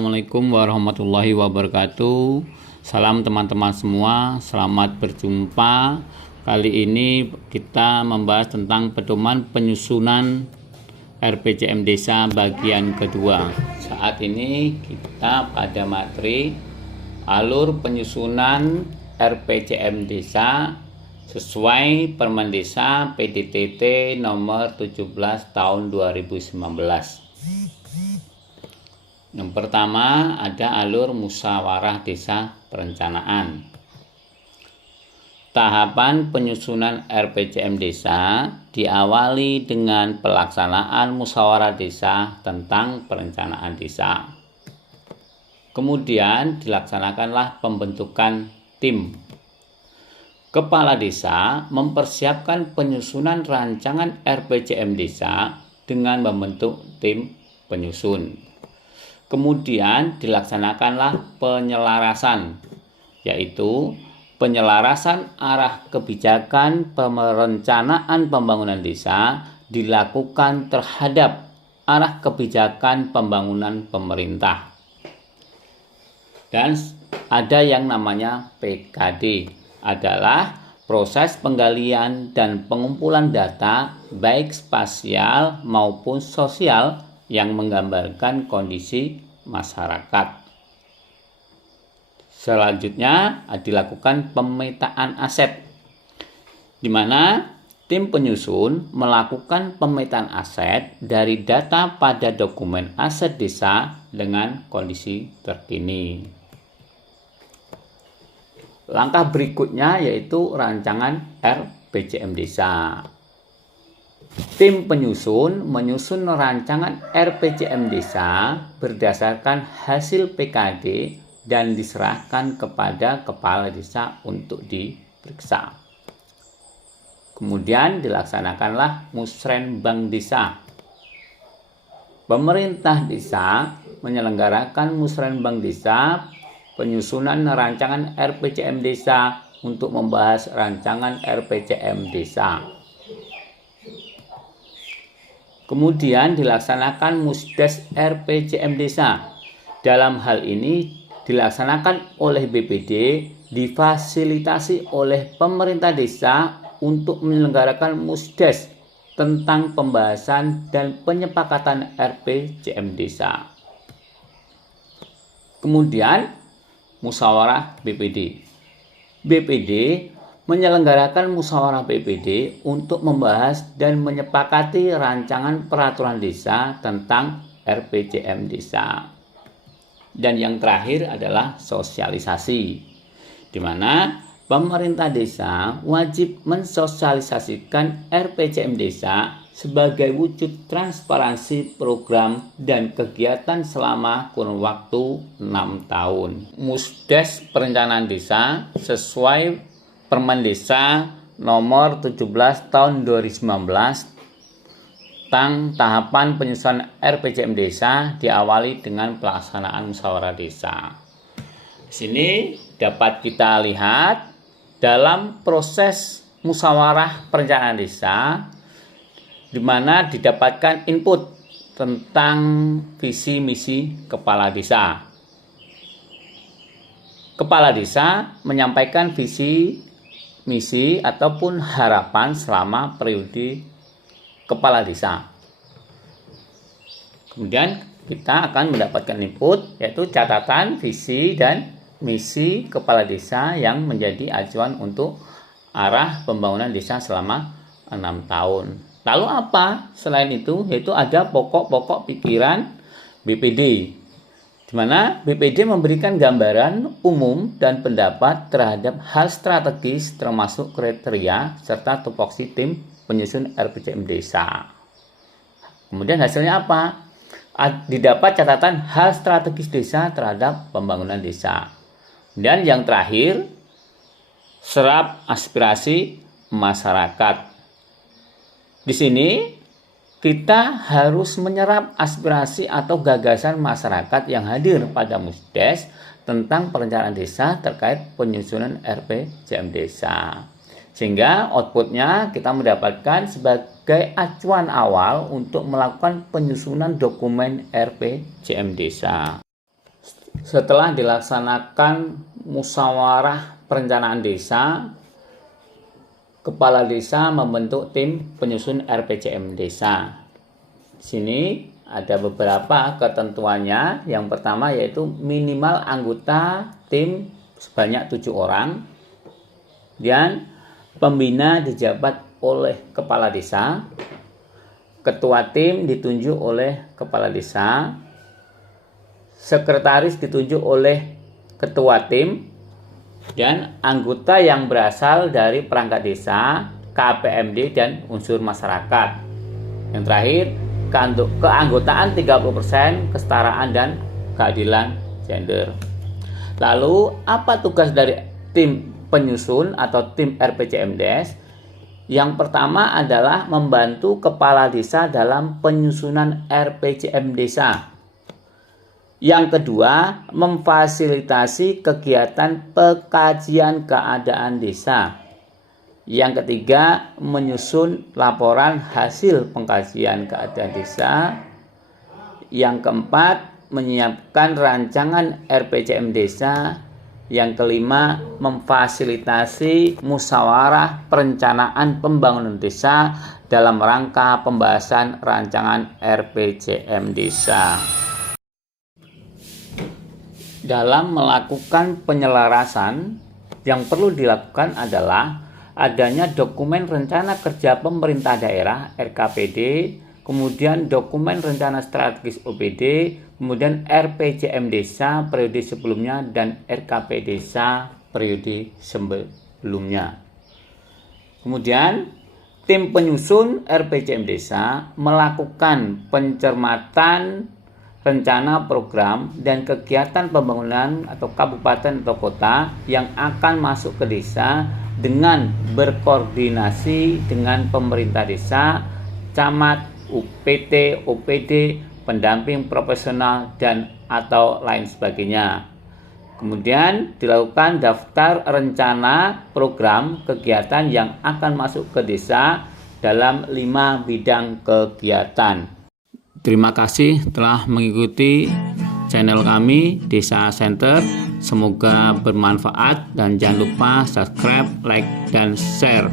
Assalamualaikum warahmatullahi wabarakatuh. Salam teman-teman semua, selamat berjumpa. Kali ini kita membahas tentang pedoman penyusunan RPJM Desa bagian kedua. Saat ini kita pada materi alur penyusunan RPJM Desa sesuai Permen Desa PDTT nomor 17 tahun 2019. Yang pertama ada alur musyawarah desa perencanaan. Tahapan penyusunan RPJM Desa diawali dengan pelaksanaan musyawarah desa tentang perencanaan desa. Kemudian dilaksanakanlah pembentukan tim. Kepala desa mempersiapkan penyusunan rancangan RPJM Desa dengan membentuk tim penyusun. Kemudian dilaksanakanlah penyelarasan, yaitu penyelarasan arah kebijakan perencanaan pembangunan desa dilakukan terhadap arah kebijakan pembangunan pemerintah. Dan ada yang namanya PKD, adalah proses penggalian dan pengumpulan data baik spasial maupun sosial yang menggambarkan kondisi masyarakat. Selanjutnya dilakukan pemetaan aset, di mana tim penyusun melakukan pemetaan aset dari data pada dokumen aset desa dengan kondisi terkini. Langkah berikutnya yaitu rancangan RPJM Desa. Tim penyusun menyusun rancangan RPJM Desa berdasarkan hasil PKD dan diserahkan kepada kepala desa untuk diperiksa. Kemudian dilaksanakanlah musrenbang desa. Pemerintah desa menyelenggarakan musrenbang desa penyusunan rancangan RPJM Desa untuk membahas rancangan RPJM Desa. Kemudian dilaksanakan musdes RPJM Desa. Dalam hal ini dilaksanakan oleh BPD, difasilitasi oleh pemerintah desa untuk menyelenggarakan musdes tentang pembahasan dan penyepakatan RPJM Desa. Kemudian musyawarah BPD. BPD menyelenggarakan musyawarah BPD untuk membahas dan menyepakati rancangan peraturan desa tentang RPJM Desa. Dan yang terakhir adalah sosialisasi, di mana pemerintah desa wajib mensosialisasikan RPJM Desa sebagai wujud transparansi program dan kegiatan selama kurun waktu 6 tahun. Musdes Perencanaan Desa sesuai Permen Desa nomor 17 tahun 2019 tentang tahapan penyusunan RPJM Desa diawali dengan pelaksanaan musyawarah desa. Di sini dapat kita lihat dalam proses musyawarah perencanaan desa di mana didapatkan input tentang visi misi kepala desa. Kepala desa menyampaikan visi misi ataupun harapan selama periode kepala desa. Kemudian kita akan mendapatkan input yaitu catatan visi dan misi kepala desa yang menjadi acuan untuk arah pembangunan desa selama 6 tahun. Lalu apa selain itu? Yaitu ada pokok-pokok pikiran BPD, di mana BPD memberikan gambaran umum dan pendapat terhadap hal strategis termasuk kriteria serta tupoksi tim penyusun RPJM Desa. Kemudian hasilnya apa? Didapat catatan hal strategis desa terhadap pembangunan desa. Dan yang terakhir, serap aspirasi masyarakat. Di sini kita harus menyerap aspirasi atau gagasan masyarakat yang hadir pada musdes tentang perencanaan desa terkait penyusunan RPJM Desa. Sehingga outputnya kita mendapatkan sebagai acuan awal untuk melakukan penyusunan dokumen RPJM Desa. Setelah dilaksanakan musyawarah perencanaan desa, kepala desa membentuk tim penyusun RPJM desa. Di sini ada beberapa ketentuannya. Yang pertama yaitu minimal anggota tim sebanyak 7 orang. Dan pembina dijabat oleh kepala desa. Ketua tim ditunjuk oleh kepala desa. Sekretaris ditunjuk oleh ketua tim. Dan anggota yang berasal dari perangkat desa, KPMD, dan unsur masyarakat. Yang terakhir, keanggotaan 30%, kesetaraan dan keadilan gender. Lalu, apa tugas dari tim penyusun atau tim RPJMDes? Yang pertama adalah membantu kepala desa dalam penyusunan RPJM desa. Yang kedua, memfasilitasi kegiatan pekajian keadaan desa. Yang ketiga, menyusun laporan hasil pengkajian keadaan desa. Yang keempat, menyiapkan rancangan RPJM desa. Yang kelima, memfasilitasi musyawarah perencanaan pembangunan desa dalam rangka pembahasan rancangan RPJM desa. Dalam melakukan penyelarasan, yang perlu dilakukan adalah adanya dokumen rencana kerja pemerintah daerah RKPD, kemudian dokumen rencana strategis OPD, kemudian RPJM desa periode sebelumnya dan RKP desa periode sebelumnya. Kemudian tim penyusun RPJM desa melakukan pencermatan rencana program dan kegiatan pembangunan atau kabupaten atau kota yang akan masuk ke desa dengan berkoordinasi dengan pemerintah desa, camat, UPT, OPD, pendamping profesional, dan atau lain sebagainya. Kemudian dilakukan daftar rencana program kegiatan yang akan masuk ke desa dalam 5 bidang kegiatan. Terima kasih telah mengikuti channel kami Desa Center. Semoga bermanfaat dan jangan lupa subscribe, like, dan share.